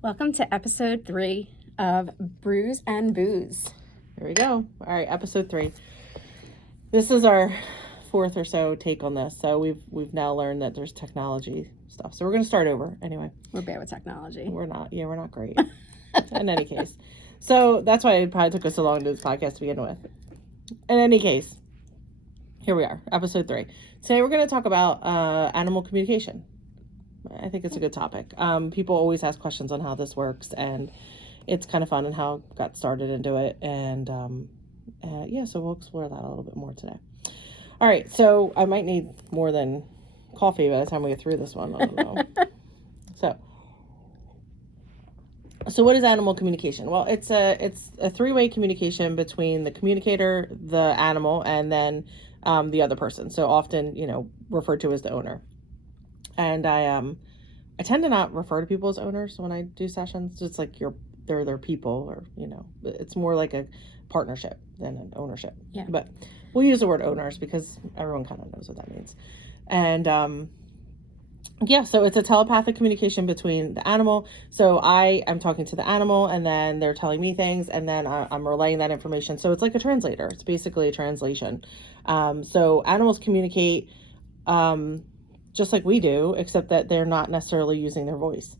Welcome to episode 3 of Brews and Booze. Here we go. All right, episode 3. This is our fourth or so take on this. So we've now learned that there's technology stuff. So we're going to start over anyway. We're bad with technology. We're not great. In any case. So that's why it probably took us so long to do this podcast to begin with. In any case, here we are, episode 3. Today we're going to talk about animal communication. I think it's a good topic. People always ask questions on how this works, and it's kind of fun and how I got started into it. And so we'll explore that a little bit more today. All right, so I might need more than coffee by the time we get through this one. I don't know. So what is animal communication? Well, it's a three-way communication between the communicator, the animal, and then the other person. So often, referred to as the owner. And I tend to not refer to people as owners when I do sessions. It's like they're their people, or it's more like a partnership than an ownership. Yeah. But we'll use the word owners because everyone kind of knows what that means. And so it's a telepathic communication between the animal. So I am talking to the animal, and then they're telling me things, and then I'm relaying that information. So it's like a translator. It's basically a translation. So animals communicate just like we do, except that they're not necessarily using their voice.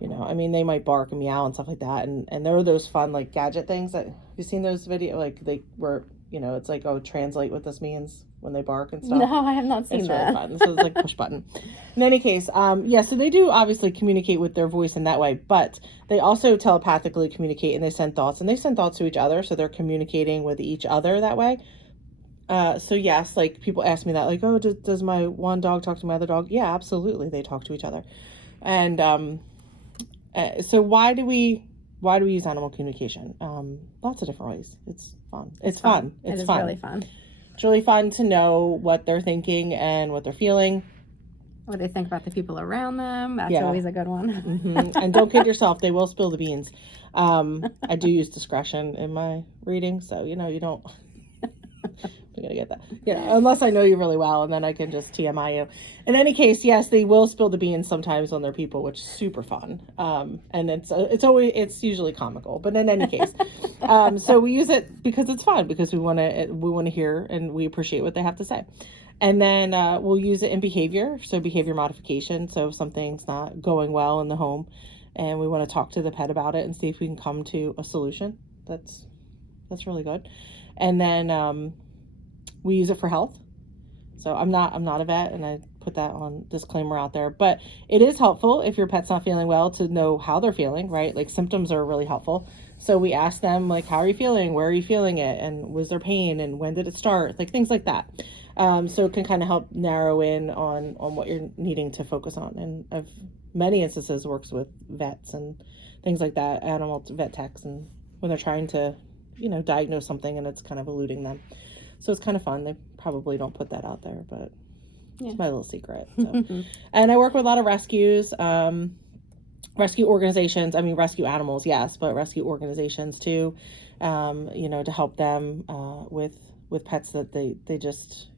They might bark and meow and stuff like that. And there are those fun, like, gadget things that, have you seen those videos? Like, they were, it's like, oh, translate what this means when they bark and stuff. No, I have not seen that. It's really fun. So it's like push button. In any case, so they do obviously communicate with their voice in that way, but they also telepathically communicate, and they send thoughts to each other. So they're communicating with each other that way. So yes, like, people ask me that, like, oh, does my one dog talk to my other dog? Yeah, absolutely. They talk to each other. And, so why do we use animal communication? Lots of different ways. It's fun. It's fun. It's fun. Really fun. It's really fun to know what they're thinking and what they're feeling. What they think about the people around them. That's always a good one. Mm-hmm. And don't kid yourself. They will spill the beans. I do use discretion in my reading. So, you don't... I'm gonna get that. Unless I know you really well, and then I can just TMI you. In any case, yes, they will spill the beans sometimes on their people, which is super fun. And it's usually comical, but in any case, so we use it because it's fun, because we want to hear and we appreciate what they have to say. And then we'll use it in behavior, so behavior modification. So if something's not going well in the home, and we want to talk to the pet about it and see if we can come to a solution, that's really good. And then we use it for health. So I'm not a vet, and I put that on disclaimer out there, but it is helpful if your pet's not feeling well to know how they're feeling, right? Like, symptoms are really helpful. So we ask them, like, how are you feeling? Where are you feeling it? And was there pain? And when did it start? Like, things like that. So it can kind of help narrow in on what you're needing to focus on. And I've many instances works with vets and things like that, animal vet techs, and when they're trying to, diagnose something and it's kind of eluding them. So it's kind of fun. They probably don't put that out there, but it's my little secret. So. And I work with a lot of rescues, rescue organizations. Rescue animals, yes, but rescue organizations too, to help them with pets that they just,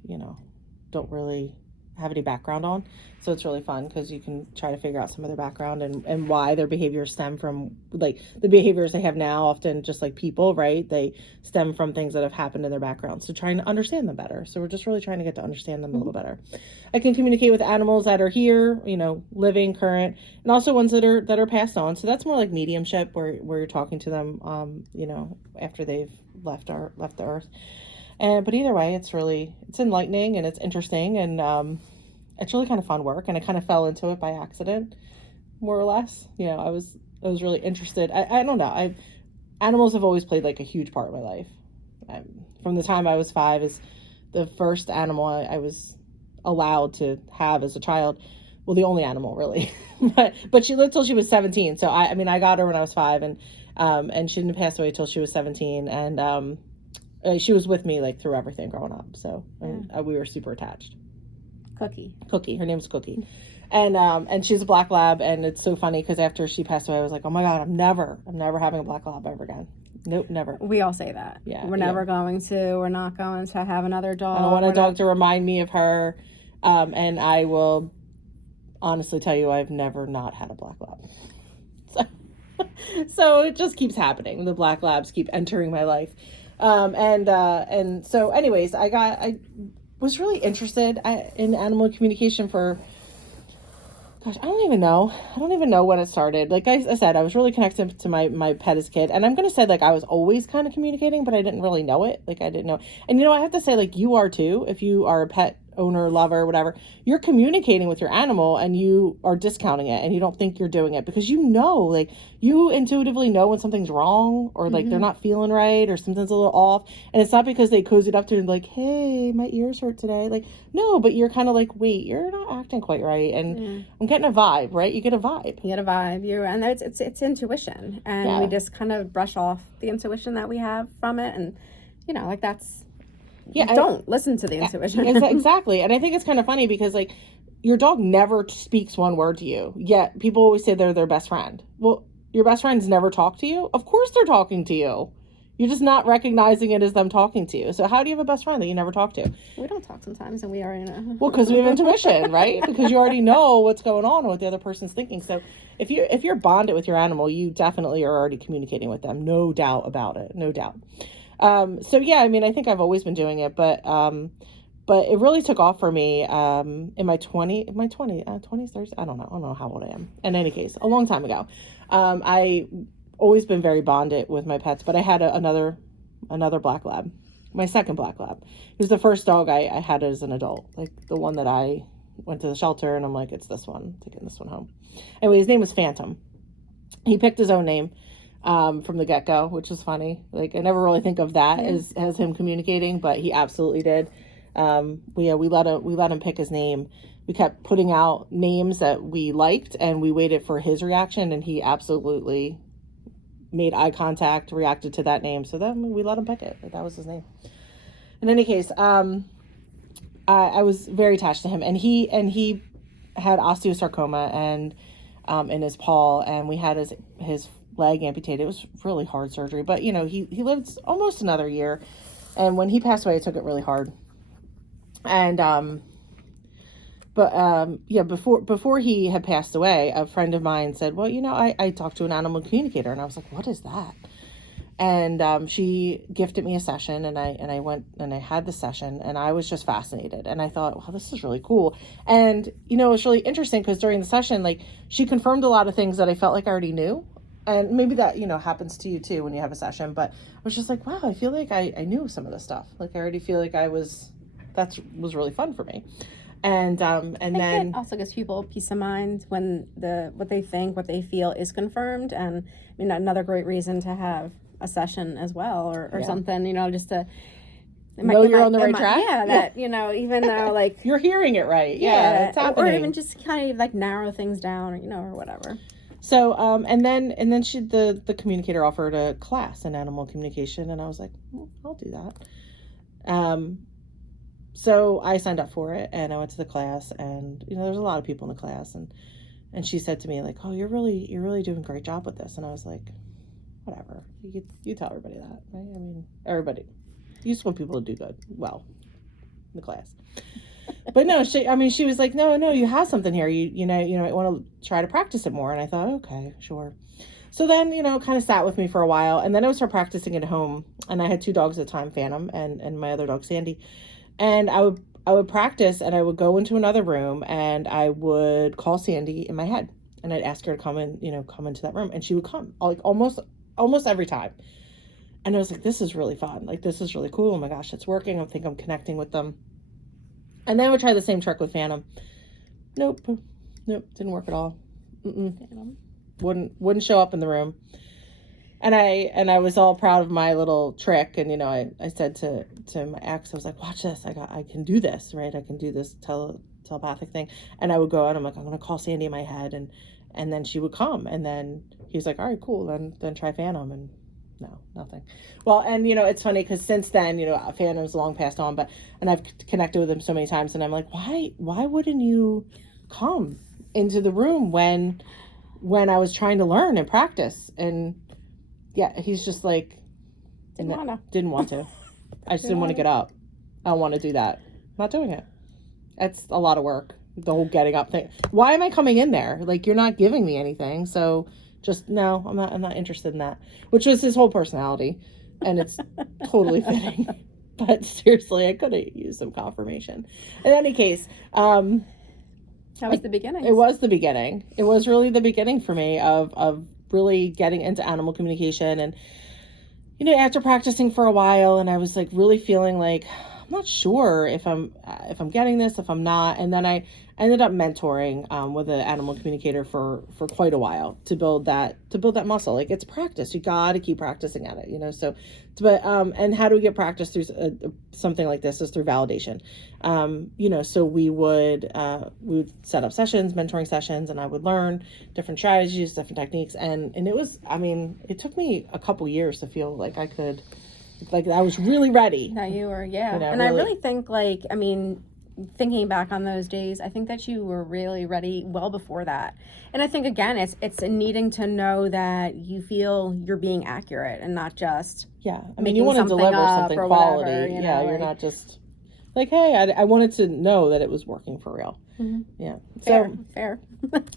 don't really have any background on. So it's really fun because you can try to figure out some of their background and why their behaviors stem from, like, the behaviors they have now, often just like people, right? They stem from things that have happened in their background. So trying to understand them better. So we're just really trying to get to understand them a little better. I can communicate with animals that are here, living, current, and also ones that are passed on. So that's more like mediumship, where you're talking to them, after they've left the earth. But either way, it's enlightening, and it's interesting, and it's really kind of fun work. And I kind of fell into it by accident, more or less. I was really interested. I don't know. Animals have always played, like, a huge part in my life. From the time I was 5 is the first animal I was allowed to have as a child. Well, the only animal, really. but she lived till she was 17. So I got her when I was 5, and she didn't pass away till she was 17. And she was with me, like, through everything growing up. So we were super attached. Cookie. Her name's Cookie. And she's a black lab, and it's so funny because after she passed away, I was like, oh my God, I'm never having a black lab ever again. Nope, never. We all say that. Yeah. We're never going to. We're not going to have another dog. I don't want a dog to remind me of her. And I will honestly tell you, I've never not had a black lab. So So it just keeps happening. The black labs keep entering my life. And so anyways, I was really interested in animal communication for, gosh, I don't even know. I don't even know when it started. Like I said, I was really connected to my pet as a kid. And I'm going to say, like, I was always kind of communicating, but I didn't really know it. Like, I didn't know. And, I have to say, like, you are too. If you are a pet owner, lover, whatever, you're communicating with your animal and you are discounting it and you don't think you're doing it because like, you intuitively know when something's wrong or, like, they're not feeling right or something's a little off. And it's not because they cozied up to you and like, hey, my ears hurt today. Like, no, but you're kind of like, wait, you're not acting quite right. And I'm getting a vibe, right? You get a vibe. You get a vibe. And it's intuition. And we just kind of brush off the intuition that we have from it. And, like that's... Yeah, don't listen to the intuition. Exactly. And I think it's kind of funny because, like, your dog never speaks one word to you, yet people always say they're their best friend. Well, your best friends never talk to you? Of course they're talking to you. You're just not recognizing it as them talking to you. So how do you have a best friend that you never talk to? We don't talk sometimes, and we already know. Well, because we have intuition, right? Because you already know what's going on and what the other person's thinking. So if you're bonded with your animal, you definitely are already communicating with them. No doubt about it. No doubt. So yeah, I mean, I think I've always been doing it, but it really took off for me, in my 20s, 30s. I don't know how old I am. In any case, a long time ago. I always been very bonded with my pets, but I had another black lab, my second black lab. It was the first dog I had as an adult, like the one that I went to the shelter and I'm like, it's this one, taking this one home. Anyway, his name was Phantom. He picked his own name. From the get-go, which is funny. Like, I never really think of that as him communicating, but he absolutely did. We let him pick his name. We kept putting out names that we liked, and we waited for his reaction, and he absolutely made eye contact, reacted to that name. So then we let him pick it. That was his name. In any case, I was very attached to him, and he had osteosarcoma and in his paw, and we had his leg amputated. It was really hard surgery, but he lived almost another year, and when he passed away, I took it really hard. And before he had passed away, a friend of mine said, well, I talked to an animal communicator, and I was like, what is that? And she gifted me a session, and I went and I had the session, and I was just fascinated, and I thought, wow, this is really cool. And it was really interesting because during the session, like, she confirmed a lot of things that I felt like I already knew. And maybe that, happens to you too when you have a session. But I was just like, wow, I feel like I knew some of this stuff. Like, I already feel like that was really fun for me. And then it also gives people peace of mind when what they think, what they feel is confirmed. And I mean, another great reason to have a session as well or something, just to you're on the right track. Yeah, that, even though, like, you're hearing it right. Yeah, it's happening. Or even just kind of like narrow things down, or whatever. So, and then the communicator offered a class in animal communication, and I was like, I'll do that. So I signed up for it, and I went to the class, and there's a lot of people in the class, and she said to me, like, oh, you're really doing a great job with this. And I was like, whatever, you tell everybody that, right? I mean, everybody, you just want people to do good, well, in the class. But no, she was like, no, you have something here. You might want to try to practice it more. And I thought, okay, sure. So then, kind of sat with me for a while, and then I would start practicing at home. And I had 2 dogs at the time, Phantom and my other dog, Sandy. And I would practice, and I would go into another room, and I would call Sandy in my head, and I'd ask her to come into that room, and she would come, like, almost every time. And I was like, this is really fun. Like, this is really cool. Oh my gosh, it's working. I think I'm connecting with them. And then I would try the same trick with Phantom. Nope, didn't work at all. Wouldn't show up in the room. And I was all proud of my little trick. And I said to my ex, I was like, watch this. I can do this, right? I can do this telepathic thing. And I would go out. I'm like, I'm gonna call Sandy in my head, and then she would come. And then he was like, all right, cool. Then try Phantom. And no, nothing. Well, and it's funny because since then, Phantom's long passed on, and I've connected with him so many times, and I'm like, why wouldn't you come into the room when I was trying to learn and practice? And yeah, he's just like, didn't want to. I just didn't want to get up. I don't want to do that. I'm not doing it. That's a lot of work. The whole getting up thing. Why am I coming in there? Like, you're not giving me anything, so Just no, I'm not interested in that. Which was his whole personality, and it's totally fitting. But seriously, I could have used some confirmation. In any case, that was the beginning. It was the beginning. It was really the beginning for me of really getting into animal communication. And, you know, after practicing for a while, and I was like really feeling like, I'm not sure if I'm getting this, if I'm not. And then I ended up mentoring with an animal communicator for quite a while to build that muscle. Like, it's practice. You got to keep practicing at it, you know. So, but and how do we get practice through something like this? Is through validation. You know, so we would set up sessions, mentoring sessions, and I would learn different strategies, different techniques, and it was, I mean, it took me a couple years to feel like I could. Like, I was really ready. No, you were, yeah. You know, and really. I really think, like, I mean, thinking back on those days, I think that you were really ready well before that. And I think, again, it's needing to know that you feel you're being accurate and not just I mean, you want to deliver something quality. Whatever, you know, you're not just like, hey, I wanted to know that it was working for real. Mm-hmm. Yeah. Fair.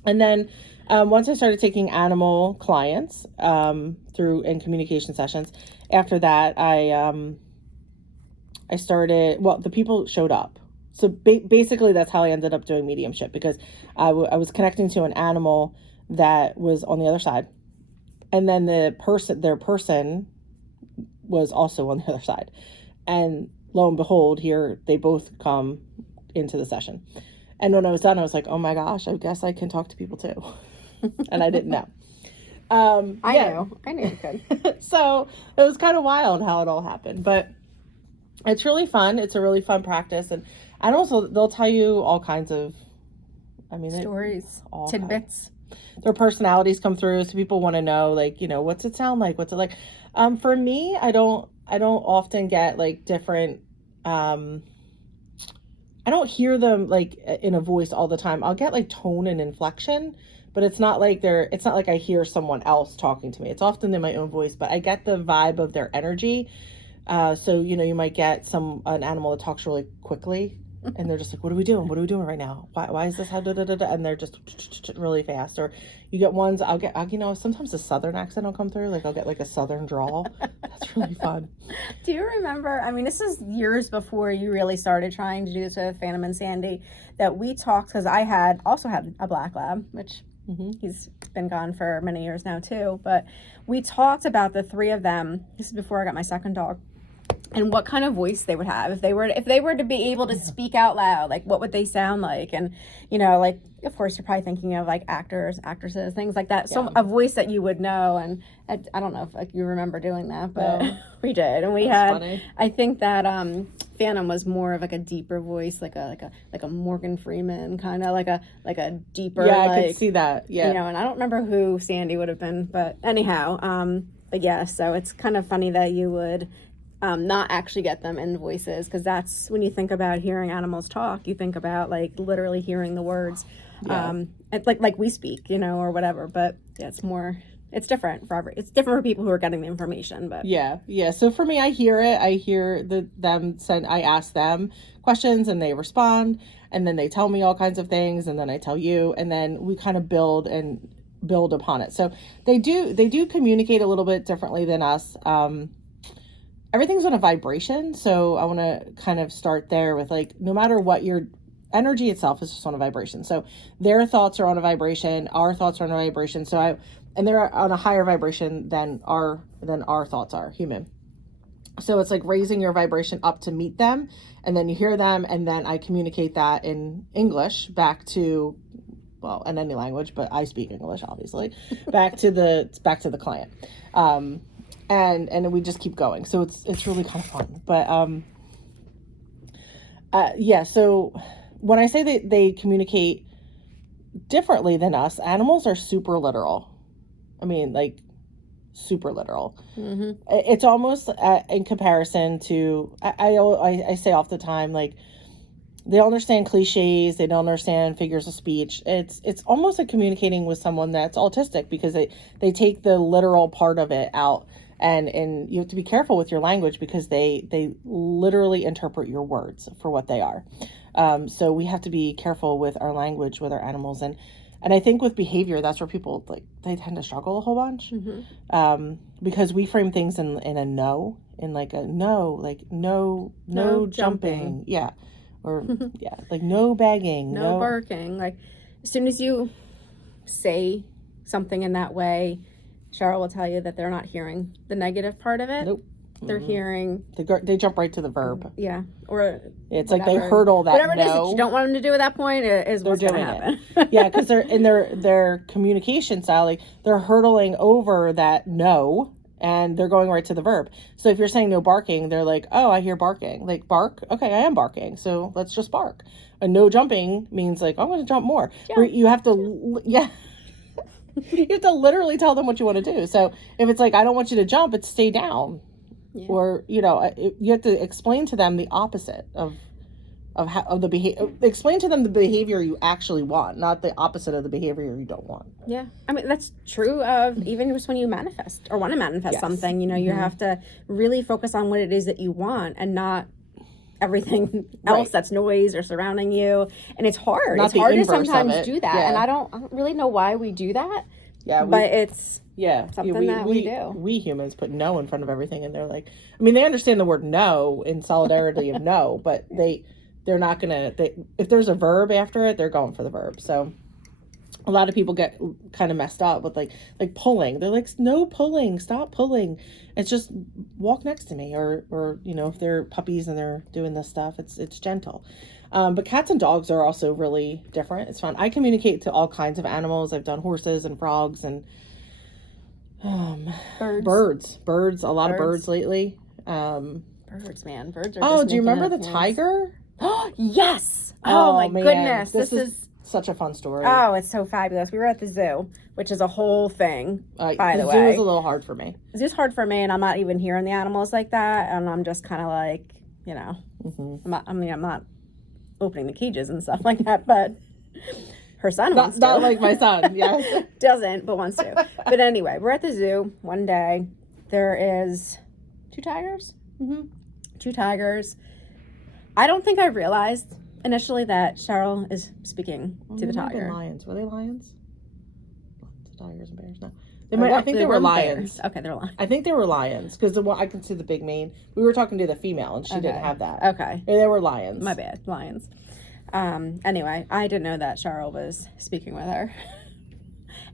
And then once I started taking animal clients through in communication sessions, after that, I started, well, the people showed up. So basically, that's how I ended up doing mediumship, because I was connecting to an animal that was on the other side. And then their person was also on the other side. And lo and behold, here they both come into the session. And when I was done, I was like, oh my gosh, I guess I can talk to people too. And I didn't know. I knew you could. So it was kind of wild how it all happened, but it's really fun. It's a really fun practice. And also they'll tell you all kinds of, stories, tidbits. Their personalities come through. So people want to know, like, you know, what's it sound like? What's it like? For me, I don't often get like different, I don't hear them like in a voice all the time. I'll get like tone and inflection, but it's not like I hear someone else talking to me. It's often in my own voice, but I get the vibe of their energy. So, you know, you might get an animal that talks really quickly, and they're just like, what are we doing? What are we doing right now? Why is this how da da da da? And they're just really fast. Or you get ones, I'll you know, sometimes a southern accent will come through. Like, I'll get like a southern drawl. That's really fun. Do you remember, I mean, this is years before you really started trying to do this with Phantom and Sandy, that we talked, because I also had a black lab, which he's been gone for many years now too. But we talked about the three of them. This is before I got my second dog. And what kind of voice they would have if they were to be able to speak out loud, like what would they sound like? And, you know, like, of course you're probably thinking of like actors, actresses, things like that. So a voice that you would know. And I don't know if like you remember doing that, but we did. And we had, funny. I think that Phantom was more of like a deeper voice, like a Morgan Freeman kind of like a deeper. Yeah, I could see that. Yeah, you know. And I don't remember who Sandy would have been, but anyhow, but yeah. So it's kind of funny that you would. Not actually get them in voices, because that's when you think about hearing animals talk, you think about like literally hearing the words, it's like we speak, you know, or whatever. But yeah, it's different it's different for people who are getting the information. But yeah. So for me, I hear it. I hear I ask them questions and they respond, and then they tell me all kinds of things, and then I tell you, and then we kind of build upon it. So they do communicate a little bit differently than us. Everything's on a vibration. So I want to kind of start there with like, no matter what, your energy itself is just on a vibration. So their thoughts are on a vibration, our thoughts are on a vibration. And they're on a higher vibration than our thoughts are, human. So it's like raising your vibration up to meet them, and then you hear them, and then I communicate that in English back to, well, in any language, but I speak English, obviously, back to the client. And we just keep going. So it's really kind of fun. But so when I say they communicate differently than us, animals are super literal. I mean, like, super literal. Mm-hmm. It's almost in comparison to, I say all the time, like, they don't understand cliches, they don't understand figures of speech. It's almost like communicating with someone that's autistic, because they take the literal part of it out. And you have to be careful with your language, because they literally interpret your words for what they are. So we have to be careful with our language with our animals. And And I think with behavior, that's where people like they tend to struggle a whole bunch, because we frame things in a no, in like a no, like no jumping, yeah, or yeah, like no begging, no barking. Like as soon as you say something in that way, Cheryl will tell you that they're not hearing the negative part of it. Nope. They're hearing. They jump right to the verb. Yeah, or it's like they hurdle that. Whatever it is no. that you don't want them to do at that point is what's going to happen. Yeah, because they're in their communication style, like they're hurdling over that no, and they're going right to the verb. So if you're saying no barking, they're like, oh, I hear barking. Like bark. Okay, I am barking. So let's just bark. And no jumping means like I'm going to jump more. You have to, yeah. You have to literally tell them what you want to do. So if it's like I don't want you to jump, it's stay down. Yeah. Or you have to explain to them the opposite of the behavior. Explain to them the behavior you actually want, not the opposite of the behavior you don't want. Yeah, I mean that's true of even just when you manifest or want to manifest something. You have to really focus on what it is that you want and not everything else that's noise or surrounding you. And it's hard. It's hard to sometimes do that, and I don't really know why we do that. Yeah, but it's. Yeah, something that we do. We humans put no in front of everything, and they're like, I mean, they understand the word no in solidarity of no, but they're not gonna. If there's a verb after it, they're going for the verb. So a lot of people get kind of messed up with like pulling. They're like, no pulling, stop pulling. It's just walk next to me, or if they're puppies and they're doing this stuff, it's gentle. But cats and dogs are also really different. It's fun. I communicate to all kinds of animals. I've done horses and frogs and. Birds. A lot of birds lately. Birds, man. Birds are. Oh, do you remember the tiger? Yes. Oh my goodness. This is such a fun story. Oh, it's so fabulous. We were at the zoo, which is a whole thing. By the way, the zoo is a little hard for me. The zoo's hard for me, and I'm not even hearing the animals like that, and I'm just kind of like, I'm not opening the cages and stuff like that, but. Her son wants to. Not like my son, yes. Doesn't, but wants to. But anyway, we're at the zoo one day. There is 2 tigers. 2 tigers. I don't think I realized initially that Cheryl is speaking to the tiger. Lions. Were they lions? Tigers and bears? No. I think they were lions. Bears. Okay, they're lions. I think they were lions because I can see the big mane. We were talking to the female and she didn't have that. Okay. And they were lions. My bad. Lions. Anyway, I didn't know that Cheryl was speaking with her.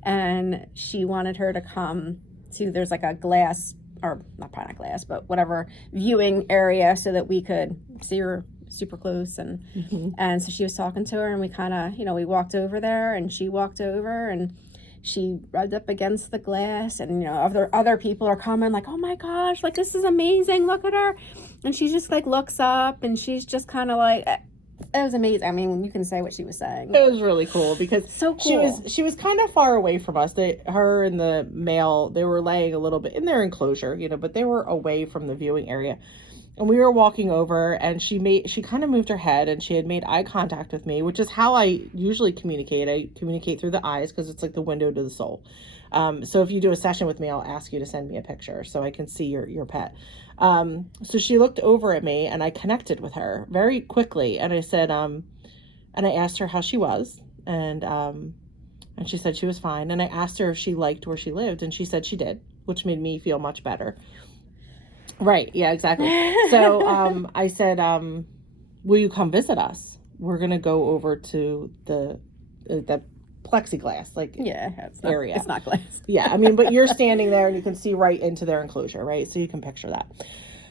And she wanted her to come to, there's like a glass, or not glass, but whatever viewing area so that we could see her super close. And and so she was talking to her, and we kind of, we walked over there, and she walked over, and she rubbed up against the glass, and, other people are coming like, oh my gosh, like this is amazing, look at her. And she just like looks up, and she's just kind of like, it was amazing. I mean, you can say what she was saying. It was really cool because so cool. She was kind of far away from us. Her and the male, they were laying a little bit in their enclosure, but they were away from the viewing area. And we were walking over, and she kind of moved her head, and she had made eye contact with me, which is how I usually communicate. I communicate through the eyes because it's like the window to the soul. So if you do a session with me, I'll ask you to send me a picture so I can see your pet. So she looked over at me, and I connected with her very quickly. And I said, and I asked her how she was, and she said she was fine. And I asked her if she liked where she lived, and she said she did, which made me feel much better. Right. Yeah, exactly. So, I said, will you come visit us? We're going to go over to the plexiglass, area. It's not glass. Yeah. I mean, but you're standing there and you can see right into their enclosure, right? So you can picture that.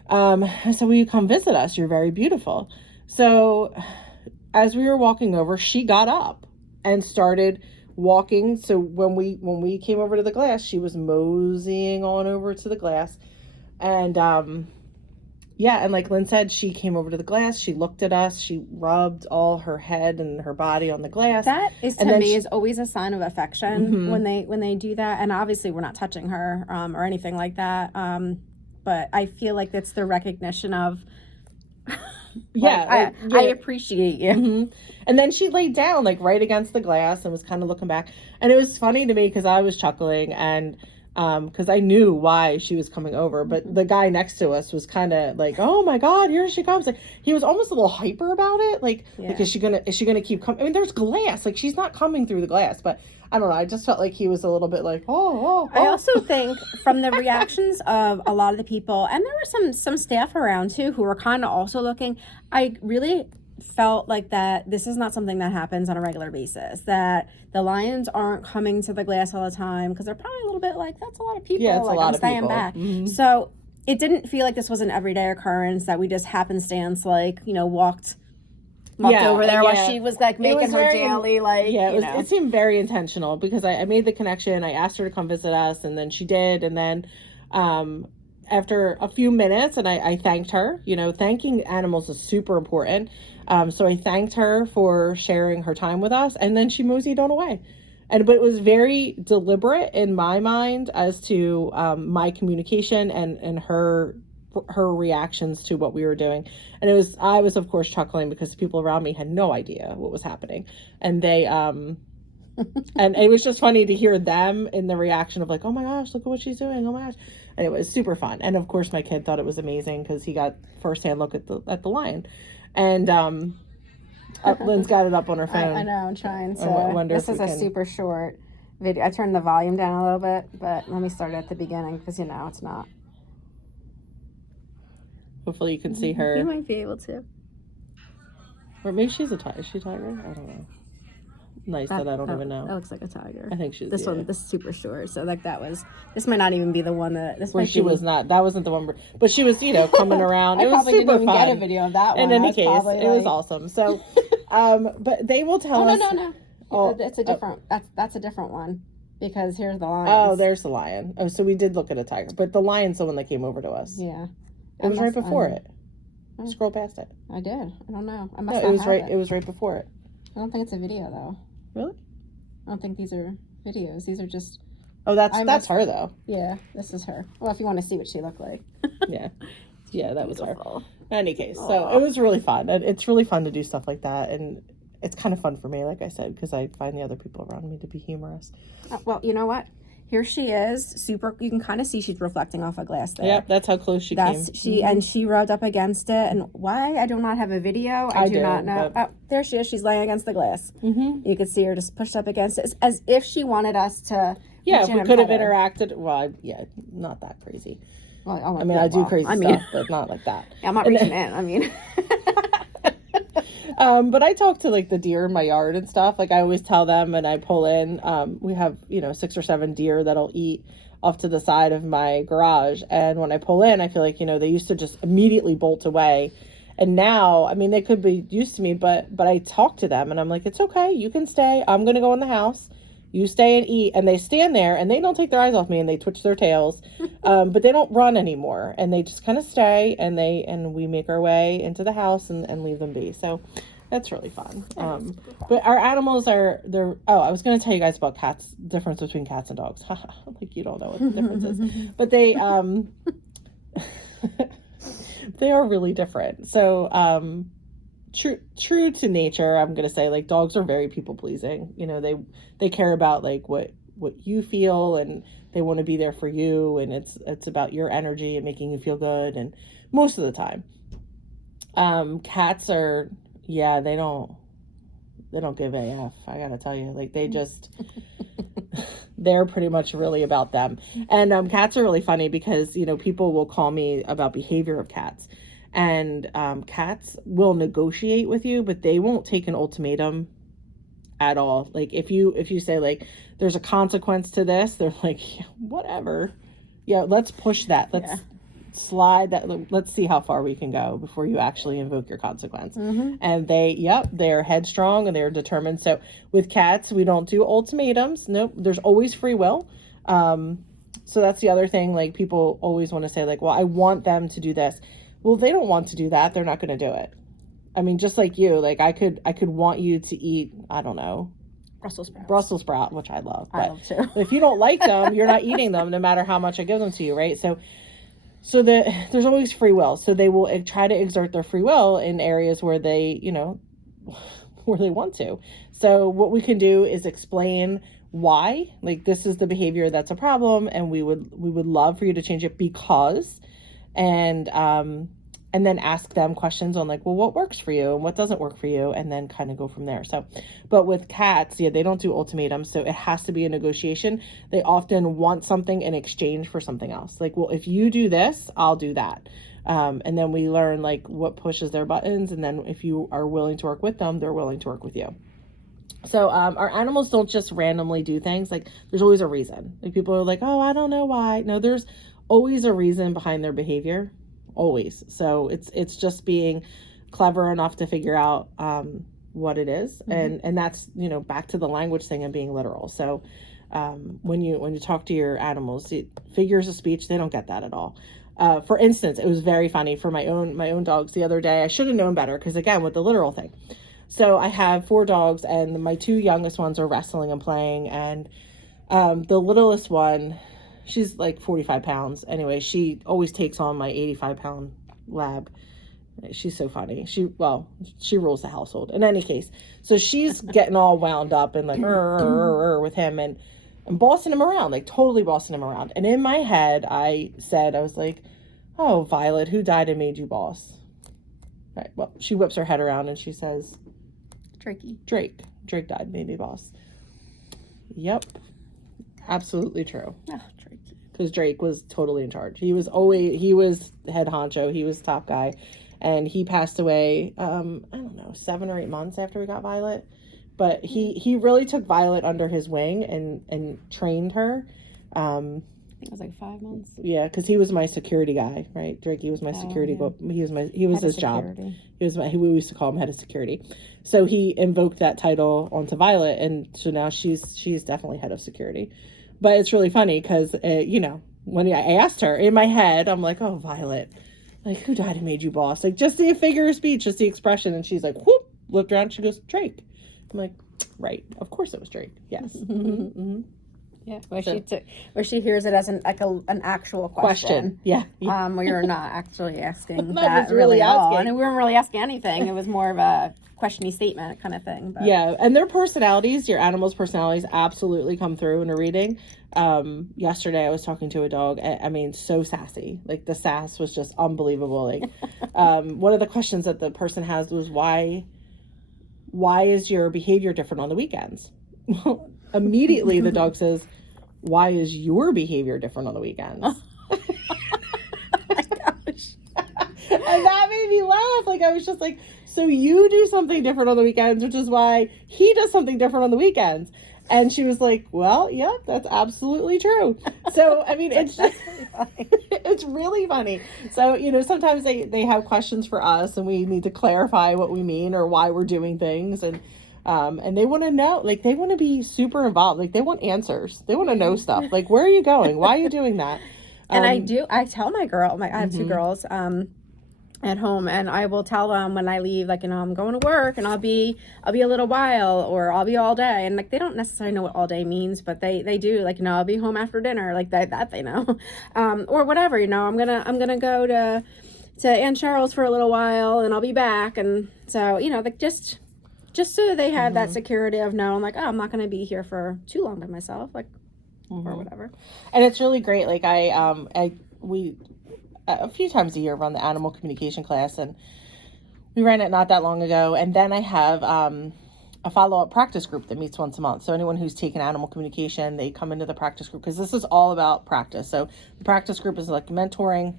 I said, will you come visit us? You're very beautiful. So as we were walking over, she got up and started walking. So when we came over to the glass, she was moseying on over to the glass. And, and like Lynn said, she came over to the glass, she looked at us, she rubbed all her head and her body on the glass. That is, to me, is always a sign of affection when they do that. And obviously we're not touching her, or anything like that. But I feel like that's the recognition of, I appreciate you. And then she laid down like right against the glass and was kind of looking back. And it was funny to me because I was chuckling, and because I knew why she was coming over, but the guy next to us was kind of like, oh my God, here she comes. Like, he was almost a little hyper about it. Like, is she gonna keep coming? I mean, there's glass, like, she's not coming through the glass, but I don't know. I just felt like he was a little bit like, oh. I also think from the reactions of a lot of the people, and there were some staff around too who were kind of also looking, I really felt like that this is not something that happens on a regular basis, that the lions aren't coming to the glass all the time, because they're probably a little bit like, that's a lot of people, yeah, it's like, a lot I'm of staying people. back. Mm-hmm. So it didn't feel like this was an everyday occurrence, that we just happenstance, like, you know, walked over there while she was like making her daily, like, it seemed very intentional, because I made the connection. I asked her to come visit us, and then she did, and then after a few minutes, and I thanked her. You know, thanking animals is super important. So I thanked her for sharing her time with us, and then she moseyed on away. But it was very deliberate in my mind as to my communication and her reactions to what we were doing. And I was of course chuckling, because people around me had no idea what was happening, and they and it was just funny to hear them in the reaction of like, oh my gosh, look at what she's doing, oh my gosh. And it was super fun. And of course my kid thought it was amazing, because he got firsthand look at the lion. And Lynn's got it up on her phone. I know, I'm trying to. I wonder this is a super short video. I turned the volume down a little bit, but let me start at the beginning, because it's not. Hopefully you can see her. You might be able to. Or maybe she's a tiger. Is she a tiger? I don't know. Nice that I don't even know. That looks like a tiger. I think she's this one. This is super short. So like this might not even be the one that this. She was not. That wasn't the one. But she was, coming around. It was super didn't even fun. get a video of that one. In any case, it was awesome. So, but they will tell us. No. Oh, it's a different. That's a different one, because here's the lion. Oh, there's the lion. Oh, so we did look at a tiger, but the lion's the one that came over to us. Yeah, it was right before it. Scroll past it. I did. I don't know. I must. No, it was right. It was right before it. I don't think it's a video though. Really? I don't think these are videos. These are just. Oh, that's her though. Yeah, this is her. Well, if you want to see what she looked like. Yeah, that was her. In any case, so it was really fun. It's really fun to do stuff like that, and it's kind of fun for me, like I said, because I find the other people around me to be humorous. Well, you know what? Here she is, super. You can kind of see she's reflecting off a glass there. Yeah, that's how close she came. And she rubbed up against it. And why I do not have a video, I do not know. But... Oh, there she is. She's laying against the glass. Mm-hmm. You could see her just pushed up against it, as if she wanted us to. Yeah, if we could have interacted. Well, not that crazy. Well, I do crazy stuff, but not like that. Yeah, I'm not reaching in. I mean. But I talk to like the deer in my yard and stuff. Like I always tell them, and I pull in. We have 6 or 7 deer that'll eat off to the side of my garage, and when I pull in, I feel like they used to just immediately bolt away, and now they could be used to me, but I talk to them, and I'm like, it's okay, you can stay. I'm gonna go in the house. You stay and eat. And they stand there and they don't take their eyes off me, and they twitch their tails, but they don't run anymore, and they just kind of stay, and we make our way into the house and leave them be. So that's really fun. But our animals I was going to tell you guys about cats, difference between cats and dogs. Like you don't know what the difference is, but they, they are really different. So, true to nature, I'm going to say, like, dogs are very people pleasing. They care about like what you feel, and they want to be there for you. And it's about your energy and making you feel good. And most of the time, cats are, they don't give a F. I gotta tell you, like they just, they're pretty much really about them. And cats are really funny, because people will call me about behavior of cats, and cats will negotiate with you, but they won't take an ultimatum at all. Like if you say like there's a consequence to this, they're like, whatever. Yeah, let's push that. Let's slide that. Let's see how far we can go before you actually invoke your consequence. Mm-hmm. And they're headstrong and they're determined. So with cats, we don't do ultimatums. Nope. There's always free will. So that's the other thing. Like people always want to say like, well, I want them to do this. Well, they don't want to do that. They're not going to do it. Just like you, like I could want you to eat, I don't know, Brussels sprout, which I love. But I love too. If you don't like them, you're not eating them, no matter how much I give them to you, right? So there's always free will. So they will try to exert their free will in areas where they, where they want to. So what we can do is explain why, like, this is the behavior that's a problem, and we would love for you to change it because, and then ask them questions on like, well, what works for you and what doesn't work for you, and then kind of go from there. So, but with cats, yeah, they don't do ultimatums, so it has to be a negotiation. They often want something in exchange for something else. Like, well, if you do this, I'll do that. And then we learn like what pushes their buttons, and then if you are willing to work with them, they're willing to work with you. So our animals don't just randomly do things. Like, there's always a reason. Like, people are like, oh, I don't know why. No, there's always a reason behind their behavior. Always. So it's just being clever enough to figure out what it is. And that's, you know, back to the language thing and being literal. So when you talk to your animals, figures of speech, they don't get that at all. For instance, it was very funny for my own dogs the other day. I should have known better, because again, with the literal thing. So I have 4 dogs, and my 2 youngest ones are wrestling and playing, and the littlest one, she's like 45 pounds. Anyway, she always takes on my 85-pound lab. She's so funny. She rules the household. In any case, so she's getting all wound up and like with him and bossing him around, like totally bossing him around. And in my head, I was like, oh, Violet, who died and made you boss? Right. Well, she whips her head around and she says, Drake died and made me boss. Yep. Absolutely true. Oh, Drake. Because Drake was totally in charge. He was head honcho. He was top guy. And he passed away, I don't know, 7 or 8 months after we got Violet. But he really took Violet under his wing and trained her. I think it was like 5 months. Yeah, because he was my security guy, right? Drake, he was my security. Yeah. He was his job. We used to call him head of security. So he invoked that title onto Violet, and so now she's definitely head of security. But it's really funny because, you know, when I asked her, in my head, I'm like, oh, Violet, like, who died and made you boss? Like, just the figure of speech, just the expression. And she's like, whoop, looked around, she goes, Drake. I'm like, right, of course it was Drake. Yes. Mm-hmm. Yeah, where she hears it as an actual question. Yeah. Where you're not actually asking Not that really at all. asking. And we weren't really asking anything. It was more of a questiony statement kind of thing. But. Yeah, and their personalities, your animals' personalities, absolutely come through in a reading. Yesterday I was talking to a dog. I mean, so sassy. Like, the sass was just unbelievable. Like, one of the questions that the person has was, why is your behavior different on the weekends? Well, immediately the dog says, why is your behavior different on the weekends? Oh my gosh. And that made me laugh. Like, I was just like, so you do something different on the weekends, which is why he does something different on the weekends. And she was like, well, yeah, that's absolutely true. So, I mean, it's just, it's really funny. So, you know, sometimes they have questions for us, and we need to clarify what we mean or why we're doing things. And they want to know, like, they want to be super involved. Like, they want answers. They want to know stuff. Like, where are you going? Why are you doing that? And I tell my girl, I have 2 girls, at home, and I will tell them when I leave, like, you know, I'm going to work and I'll be a little while, or I'll be all day. And like, they don't necessarily know what all day means, but they do, like, you know, I'll be home after dinner, like that they know. Or whatever, you know, I'm gonna go to Aunt Cheryl's for a little while and I'll be back. And so, you know, like, just so they have that security of knowing, like, oh, I'm not gonna be here for too long by myself, like, or whatever. And it's really great. Like, we a few times a year run the animal communication class, and we ran it not that long ago. And then I have a follow-up practice group that meets once a month. So anyone who's taken animal communication, they come into the practice group, because this is all about practice. So the practice group is like mentoring,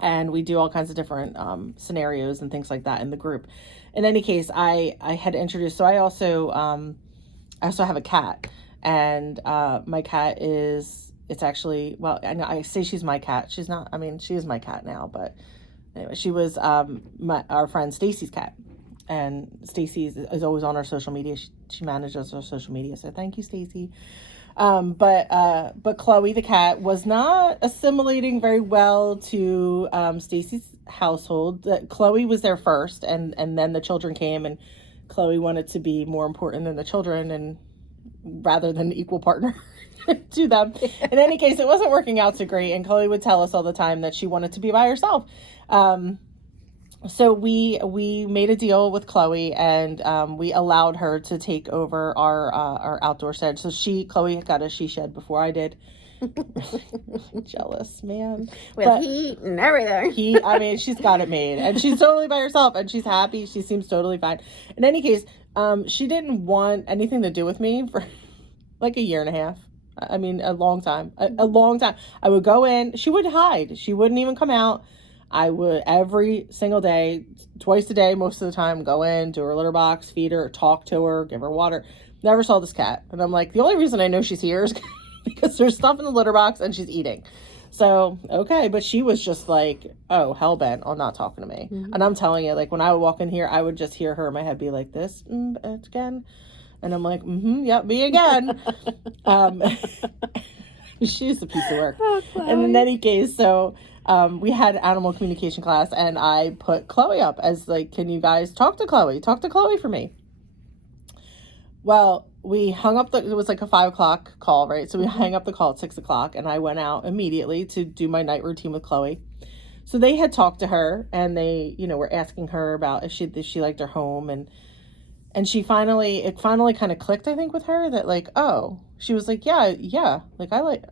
and we do all kinds of different scenarios and things like that in the group. In any case, I had introduced, so I also have a cat, and my cat it's actually, well, I say she's my cat. She's not, I mean, she is my cat now, but anyway, she was our friend Stacy's cat. And Stacy is always on our social media. She manages our social media, so thank you, Stacy. But Chloe, the cat, was not assimilating very well to Stacy's household. Chloe was there first, and then the children came, and Chloe wanted to be more important than the children, and rather than equal partner to them. In any case, it wasn't working out so great, and Chloe would tell us all the time that she wanted to be by herself. So we made a deal with Chloe, and we allowed her to take over our outdoor shed. So Chloe got a she shed before I did. Really jealous, man. With heat and everything. I mean, she's got it made, and she's totally by herself, and she's happy. She seems totally fine. In any case, she didn't want anything to do with me for like a year and a half. I mean, a long time. A long time. I would go in. She would hide. She wouldn't even come out. I would every single day, twice a day, most of the time, go in, do her litter box, feed her, talk to her, give her water. Never saw this cat. And I'm like, the only reason I know she's here is because there's stuff in the litter box and she's eating. So, okay. But she was just like, oh, hell-bent on not talking to me. Mm-hmm. And I'm telling you, like, when I would walk in here, I would just hear her in my head be like, this again. And I'm like, yep, me again. She's a piece of work. Oh, and in any case, so we had animal communication class, and I put Chloe up as like, can you guys talk to Chloe? Talk to Chloe for me. Well, we hung up it was like a 5 o'clock call, right? So we hung up the call at 6 o'clock, and I went out immediately to do my night routine with Chloe. So they had talked to her, and they, were asking her about if she liked her home, and it finally kind of clicked, I think, with her that like, oh, she was like, yeah, like I like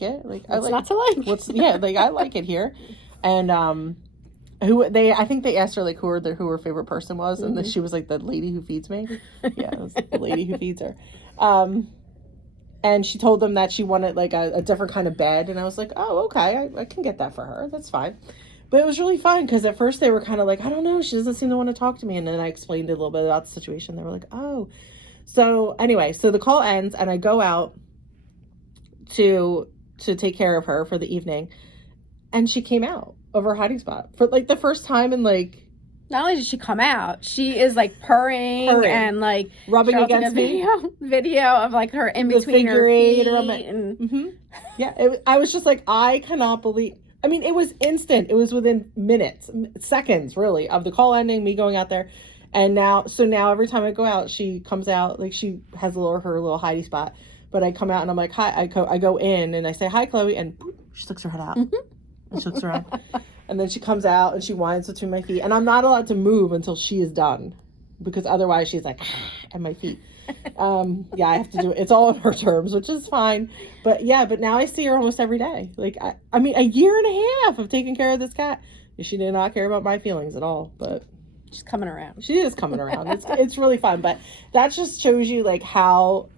it, like what's I like not to like. Like I like it here, and I think they asked her like who her favorite person was, and then she was like, the lady who feeds me. Yeah, it was the lady who feeds her, and she told them that she wanted like a different kind of bed, and I was like, oh, okay, I can get that for her, that's fine. But it was really fun because at first they were kind of like, I don't know, she doesn't seem to want to talk to me. And then I explained a little bit about the situation. They were like, oh. So anyway, so the call ends and I go out to take care of her for the evening. And she came out of her hiding spot for like the first time in like. Not only did she come out, she is like purring. And like rubbing against me. Video of like her in between her feet. And... Yeah, I was just like, I cannot believe. I mean, it was instant. It was within minutes, seconds, really, of the call ending, me going out there. And now every time I go out, she comes out, like she has her little hidey spot. But I come out and I'm like, hi, I go in and I say, hi, Chloe. And boop, she sticks her head out. And she looks around. And then she comes out and she whines between my feet. And I'm not allowed to move until she is done. Because otherwise she's like, at my feet. I have to do it. It's all on her terms, which is fine. But now I see her almost every day. Like, I mean, a year and a half of taking care of this cat. She did not care about my feelings at all, but she's coming around. She is coming around. It's really fun. But that just shows you like how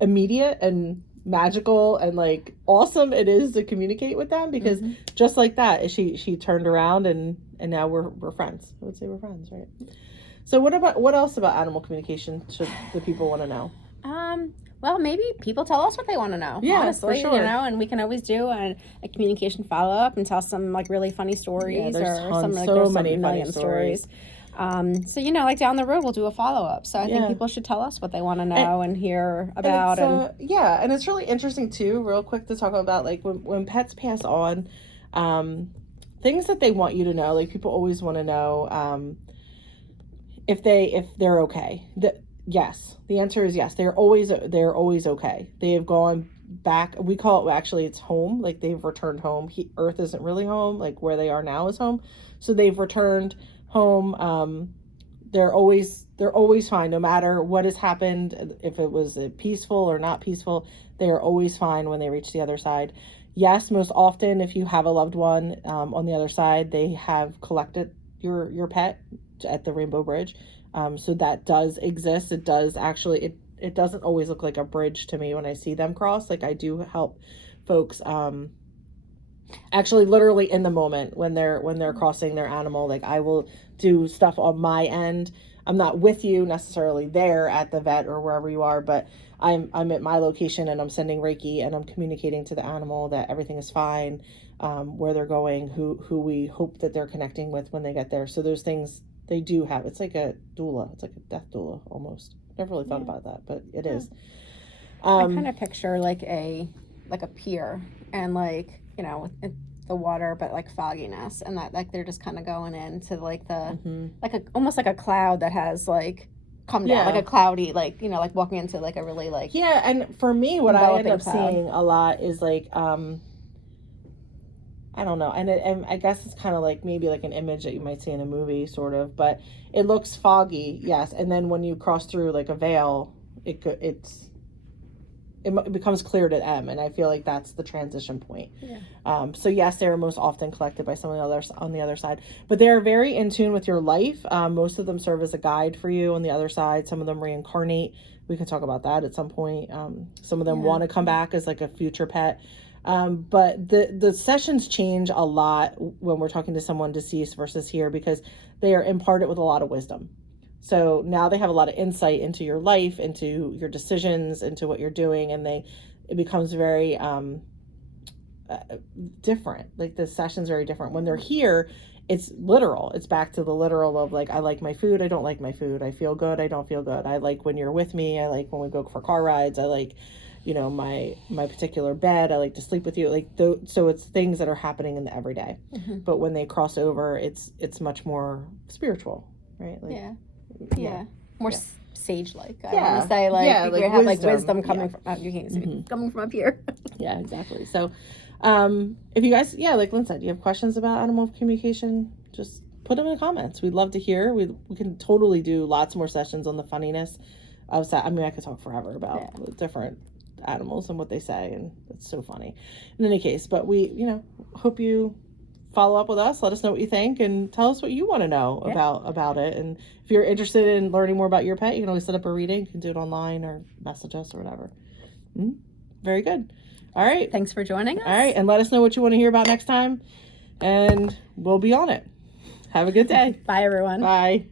immediate and magical and like awesome it is to communicate with them, because just like that, she turned around and now we're friends. I would say we're friends, right? So what else about animal communication should the people want to know? Well, maybe people tell us what they want to know. Yeah, honestly, for sure. And we can always do a communication follow up and tell some like really funny stories so many funny stories. So like down the road we'll do a follow up. So I think people should tell us what they want to know and hear about. And it's really interesting too. Real quick to talk about like when pets pass on, things that they want you to know. Like people always want to know. If they're okay. Yes. The answer is yes. They're always okay. They have gone back. We call it, actually it's home. Like they've returned home. Earth isn't really home. Like where they are now is home. So they've returned home. They're always fine. No matter what has happened, if it was peaceful or not peaceful, they are always fine when they reach the other side. Yes, most often if you have a loved one on the other side, they have collected your pet at the Rainbow Bridge. So that does exist. It does actually, it doesn't always look like a bridge to me when I see them cross. Like I do help folks actually literally in the moment when they're crossing their animal. Like I will do stuff on my end. I'm not with you necessarily there at the vet or wherever you are, but I'm at my location and I'm sending Reiki and I'm communicating to the animal that everything is fine, where they're going, who we hope that they're connecting with when they get there. So those things they do have. It's like a doula. It's like a death doula almost. Never really thought about that, but it is. I kind of picture like a pier and like, the water, but like fogginess, and that like they're just kind of going into like the almost like a cloud that has like come down, like a cloudy, like like walking into like a really like and for me what I end up seeing a lot is like I don't know. And I guess it's kind of like maybe like an image that you might see in a movie, sort of, but it looks foggy, yes. And then when you cross through like a veil, it becomes clear to them, and I feel like that's the transition point. Yeah. So yes, they are most often collected by someone else on the other side, but they are very in tune with your life. Most of them serve as a guide for you on the other side. Some of them reincarnate. We can talk about that at some point. Some of them want to come back as like a future pet. But the sessions change a lot when we're talking to someone deceased versus here, because they are imparted with a lot of wisdom. So now they have a lot of insight into your life, into your decisions, into what you're doing, and it becomes very different. Like the session's very different. When they're here, it's literal. It's back to the literal of like, I like my food, I don't like my food. I feel good, I don't feel good. I like when you're with me. I like when we go for car rides. I like, my particular bed. I like to sleep with you. Like so it's things that are happening in the everyday. Mm-hmm. But when they cross over, it's much more spiritual, right? Like, yeah. More sage-like. I Yeah. want to say like Yeah, we like have wisdom. like wisdom coming from you can't see coming from up here. Yeah, exactly. So, if you guys, like Lynn said, you have questions about animal communication, just put them in the comments. We'd love to hear. We can totally do lots more sessions on the funniness of. I mean, I could talk forever about the different animals and what they say, and it's so funny. In any case, but we, hope you follow up with us. Let us know what you think, and tell us what you want to know about it. And if you're interested in learning more about your pet, you can always set up a reading. You can do it online or message us or whatever. Very good. All right. Thanks for joining us. All right. And let us know what you want to hear about next time, and we'll be on it. Have a good day. Bye, everyone. Bye.